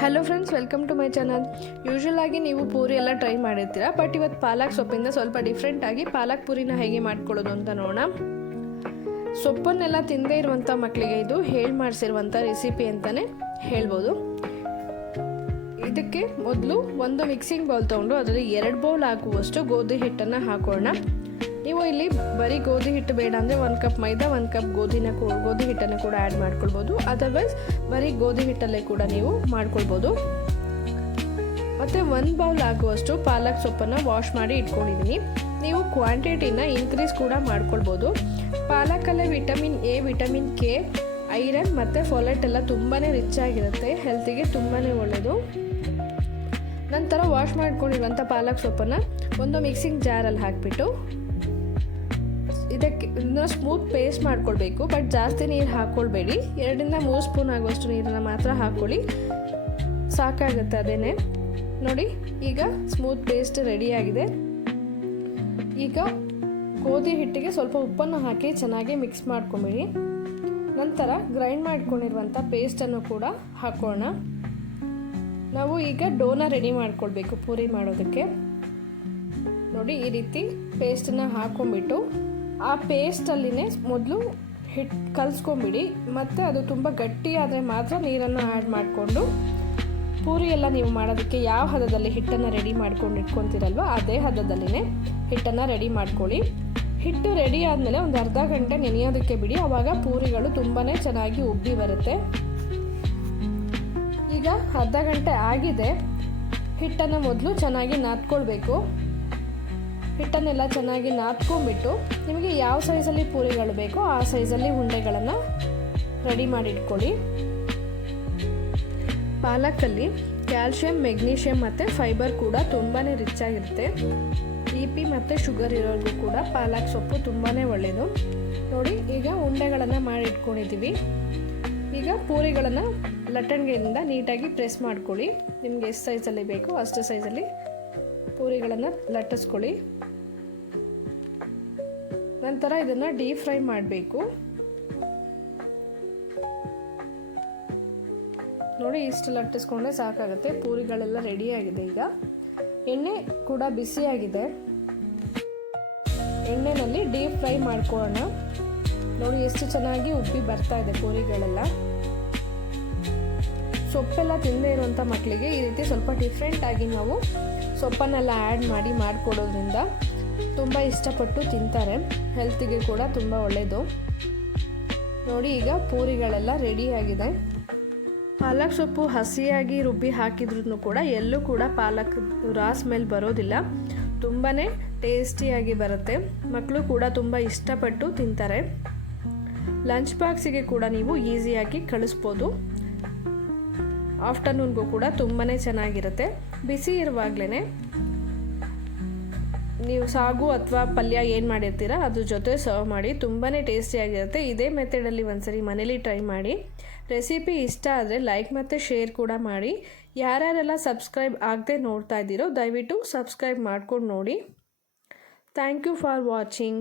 Hello friends welcome to my channel usual ಆಗಿ ನೀವು ಪೂರಿ ಎಲ್ಲ ಟ್ರೈ ಮಾಡಿರ್ತೀರ ಬಟ್ ಇವತ್ತು ಪಾಲಕ್ ಸೊಪ್ಪಿಂದ ಸ್ವಲ್ಪ ಡಿಫ್ರೆಂಟ್ ಆಗಿ ಪಾಲಕ್ ಪೂರಿನ ಹೇಗೆ ಮಾಡ್ಕೊಳ್ಳೋದು ಅಂತ ನೋಡೋಣ. ಸೊಪ್ಪನ್ನೆಲ್ಲ ತಿಂದೇ ಇರುವಂಥ ಮಕ್ಕಳಿಗೆ ಇದು ಹೇಳಿ ಮಾಡಿಸಿರುವಂಥ ರೆಸಿಪಿ ಅಂತಲೇ ಹೇಳ್ಬೋದು. ಇದಕ್ಕೆ ಮೊದಲು ಒಂದು ಮಿಕ್ಸಿಂಗ್ ಬೌಲ್ ತೊಗೊಂಡು, ಅದರಲ್ಲಿ ಎರಡು ಬೌಲ್ ಹಾಕುವಷ್ಟು ಗೋಧಿ ಹಿಟ್ಟನ್ನು ಹಾಕೋಣ. ನೀವು ಇಲ್ಲಿ ಬರೀ ಗೋಧಿ ಹಿಟ್ಟು ಬೇಡ ಅಂದರೆ ಒಂದು ಕಪ್ ಮೈದಾ ಒಂದು ಕಪ್ ಗೋಧಿನ ಗೋಧಿ ಹಿಟ್ಟನ್ನು ಕೂಡ ಆ್ಯಡ್ ಮಾಡ್ಕೊಳ್ಬೋದು. ಅದರ್ವೈಸ್ ಬರೀ ಗೋಧಿ ಹಿಟ್ಟಲ್ಲೇ ಕೂಡ ನೀವು ಮಾಡ್ಕೊಳ್ಬೋದು. ಮತ್ತು ಒಂದು ಬೌಲ್ ಆಗುವಷ್ಟು ಪಾಲಕ್ ಸೊಪ್ಪನ್ನು ವಾಶ್ ಮಾಡಿ ಇಟ್ಕೊಂಡಿದ್ದೀನಿ. ನೀವು ಕ್ವಾಂಟಿಟಿನ ಇನ್ಕ್ರೀಸ್ ಕೂಡ ಮಾಡ್ಕೊಳ್ಬೋದು. ಪಾಲಕಲ್ಲೇ vitamin A vitamin K iron ಮತ್ತು ಫೊಲೆಟ್ ಎಲ್ಲ ತುಂಬಾ ರಿಚ್ ಆಗಿರುತ್ತೆ. ಹೆಲ್ತಿಗೆ ತುಂಬಾ ಒಳ್ಳೆಯದು ನಂತರ ವಾಶ್ ಮಾಡ್ಕೊಂಡಿರುವಂಥ ಪಾಲಕ್ ಸೊಪ್ಪನ್ನು ಒಂದು ಮಿಕ್ಸಿಂಗ್ ಜಾರಲ್ಲಿ ಹಾಕಿಬಿಟ್ಟು ಇದಕ್ಕೆ ಸ್ಮೂತ್ ಪೇಸ್ಟ್ ಮಾಡ್ಕೊಳ್ಬೇಕು ಬಟ್ ಜಾಸ್ತಿ ನೀರು ಹಾಕ್ಕೊಳ್ಬೇಡಿ ಎರಡರಿಂದ ಮೂರು ಸ್ಪೂನ್ ಆಗುವಷ್ಟು ನೀರನ್ನು ಮಾತ್ರ ಹಾಕ್ಕೊಳ್ಳಿ ಸಾಕಾಗುತ್ತೆ ಅದೇನೆ. ನೋಡಿ, ಈಗ ಸ್ಮೂತ್ ಪೇಸ್ಟ್ ರೆಡಿಯಾಗಿದೆ ಈಗ ಗೋಧಿ ಹಿಟ್ಟಿಗೆ ಸ್ವಲ್ಪ ಉಪ್ಪನ್ನು ಹಾಕಿ ಚೆನ್ನಾಗಿ ಮಿಕ್ಸ್ ಮಾಡ್ಕೊಂಬಿಡಿ. ನಂತರ ಗ್ರೈಂಡ್ ಮಾಡ್ಕೊಂಡಿರುವಂಥ ಪೇಸ್ಟನ್ನು ಕೂಡ ಹಾಕೋಣ. ನಾವು ಈಗ ಡೋನ ರೆಡಿ ಮಾಡ್ಕೊಳ್ಬೇಕು ಪೂರಿ ಮಾಡೋದಕ್ಕೆ. ನೋಡಿ, ಈ ರೀತಿ ಪೇಸ್ಟನ್ನು ಹಾಕೊಂಡ್ಬಿಟ್ಟು ಆ ಪೇಸ್ಟಲ್ಲಿನೇ ಮೊದಲು ಹಿಟ್ಟು ಕಲಿಸ್ಕೊಂಬಿಡಿ. ಮತ್ತು ಅದು ತುಂಬ ಗಟ್ಟಿಯಾದರೆ ಮಾತ್ರ ನೀರನ್ನು ಆ್ಯಡ್ ಮಾಡಿಕೊಂಡು ಪೂರಿ ಎಲ್ಲ ನೀವು ಮಾಡೋದಕ್ಕೆ ಯಾವ ಹದದಲ್ಲಿ ಹಿಟ್ಟನ್ನು ರೆಡಿ ಮಾಡ್ಕೊಂಡು ಇಟ್ಕೊತೀರಲ್ವ ಅದೇ ಹದದಲ್ಲಿನೇ ಹಿಟ್ಟನ್ನು ರೆಡಿ ಮಾಡ್ಕೊಳ್ಳಿ. ಹಿಟ್ಟು ರೆಡಿ ಆದಮೇಲೆ ಒಂದು ಅರ್ಧ ಗಂಟೆ ನೆನೆಯೋದಕ್ಕೆ ಬಿಡಿ. ಆವಾಗ ಪೂರಿಗಳು ತುಂಬಾ ಚೆನ್ನಾಗಿ ಉಬ್ಬಿ ಬರುತ್ತೆ. ಈಗ ಅರ್ಧ ಗಂಟೆ ಆಗಿದೆ. ಹಿಟ್ಟನ್ನು ಮೊದಲು ಚೆನ್ನಾಗಿ ನಾದ್ಕೊಳ್ಬೇಕು. ಹಿಟ್ಟನ್ನೆಲ್ಲ ಚೆನ್ನಾಗಿ ನಾದ್ಕೊಂಡ್ಬಿಟ್ಟು ನಿಮಗೆ ಯಾವ ಸೈಜಲ್ಲಿ ಪೂರಿಗಳು ಬೇಕೋ ಆ ಸೈಜಲ್ಲಿ ಉಂಡೆಗಳನ್ನು ರೆಡಿ ಮಾಡಿಟ್ಕೊಳ್ಳಿ. ಪಾಲಕಲ್ಲಿ ಕ್ಯಾಲ್ಶಿಯಂ, ಮೆಗ್ನೀಷಿಯಂ ಮತ್ತು ಫೈಬರ್ ಕೂಡ ತುಂಬಾ ರಿಚ್ ಆಗಿರುತ್ತೆ. ಬಿ ಪಿ ಮತ್ತು ಶುಗರ್ ಇರೋರಿಗೂ ಕೂಡ ಪಾಲಕ್ ಸೊಪ್ಪು ತುಂಬಾ ಒಳ್ಳೆಯದು ನೋಡಿ, ಈಗ ಉಂಡೆಗಳನ್ನು ಮಾಡಿಟ್ಕೊಂಡಿದ್ದೀವಿ ಈಗ ಪೂರಿಗಳನ್ನು ಲಟ್ಟಣಿಗೆಯಿಂದ ನೀಟಾಗಿ ಪ್ರೆಸ್ ಮಾಡ್ಕೊಳ್ಳಿ. ನಿಮಗೆ ಎಷ್ಟು ಸೈಜಲ್ಲಿ ಬೇಕೋ ಅಷ್ಟು ಸೈಜಲ್ಲಿ ಪೂರಿಗಳನ್ನು ಲಟ್ಟಿಸ್ಕೊಳ್ಳಿ. ನಂತರ ಇದನ್ನು ಡೀಪ್ ಫ್ರೈ ಮಾಡಬೇಕು. ನೋಡಿ ಇಷ್ಟು ಲಟ್ಟಿಸ್ಕೊಂಡ್ರೆ ಸಾಕಾಗುತ್ತೆ. ಪೂರಿಗಳೆಲ್ಲ ರೆಡಿಯಾಗಿದೆ ಈಗ. ಎಣ್ಣೆ ಕೂಡ ಬಿಸಿಯಾಗಿದೆ ಎಣ್ಣೆನಲ್ಲಿ ಡೀಪ್ ಫ್ರೈ ಮಾಡ್ಕೊಳ್ಳೋಣ. ನೋಡಿ ಎಷ್ಟು ಚೆನ್ನಾಗಿ ಉಬ್ಬಿ ಬರ್ತಾ ಇದೆ ಪೂರಿಗಳೆಲ್ಲ. ಸೊಪ್ಪೆಲ್ಲ ತಿಂದೇ ಇರುವಂಥ ಮಕ್ಕಳಿಗೆ ಈ ರೀತಿ ಸ್ವಲ್ಪ ಡಿಫ್ರೆಂಟ್ ಆಗಿ ನಾವು ಸೊಪ್ಪನ್ನೆಲ್ಲ ಆ್ಯಡ್ ಮಾಡಿ ಮಾಡಿಕೊಡೋದ್ರಿಂದ ತುಂಬ ಇಷ್ಟಪಟ್ಟು ತಿಂತಾರೆ. ಹೆಲ್ತಿಗೆ ಕೂಡ ತುಂಬ ಒಳ್ಳೆಯದು ನೋಡಿ, ಈಗ ಪೂರಿಗಳೆಲ್ಲ ರೆಡಿಯಾಗಿದೆ ಪಾಲಕ್ ಸೊಪ್ಪು ಹಸಿಯಾಗಿ ರುಬ್ಬಿ ಹಾಕಿದ್ರೂ ಕೂಡ ಎಲ್ಲೂ ಕೂಡ ಪಾಲಕ್ ರಾಸ್ ಮೇಲೆ ಬರೋದಿಲ್ಲ. ತುಂಬಾ ಟೇಸ್ಟಿಯಾಗಿ ಬರುತ್ತೆ. ಮಕ್ಕಳು ಕೂಡ ತುಂಬ ಇಷ್ಟಪಟ್ಟು ತಿಂತಾರೆ. ಲಂಚ್ ಬಾಕ್ಸಿಗೆ ಕೂಡ ನೀವು ಈಸಿಯಾಗಿ ಕಳಿಸ್ಬೋದು. ಆಫ್ಟರ್ನೂನ್ಗೂ ಕೂಡ ತುಂಬಾ ಚೆನ್ನಾಗಿರುತ್ತೆ. ಬಿಸಿ ಇರುವಾಗಲೇ ನೀವು ಸಾಗು ಅಥವಾ ಪಲ್ಯ ಏನು ಮಾಡಿರ್ತೀರ, ಅದ್ರ ಜೊತೆ ಸರ್ವ್ ಮಾಡಿ ತುಂಬಾ ಟೇಸ್ಟಿಯಾಗಿರುತ್ತೆ ಇದೇ ಮೆಥಡಲ್ಲಿ ಒಂದ್ಸರಿ ಮನೇಲಿ ಟ್ರೈ ಮಾಡಿ. ರೆಸಿಪಿ ಇಷ್ಟ ಆದರೆ ಲೈಕ್ ಮತ್ತು ಶೇರ್ ಕೂಡ ಮಾಡಿ. ಯಾರ್ಯಾರೆಲ್ಲ ಸಬ್ಸ್ಕ್ರೈಬ್ ಆಗದೆ ನೋಡ್ತಾ ಇದ್ದೀರೋ, ದಯವಿಟ್ಟು ಸಬ್ಸ್ಕ್ರೈಬ್ ಮಾಡ್ಕೊಂಡು ನೋಡಿ. Thank you for watching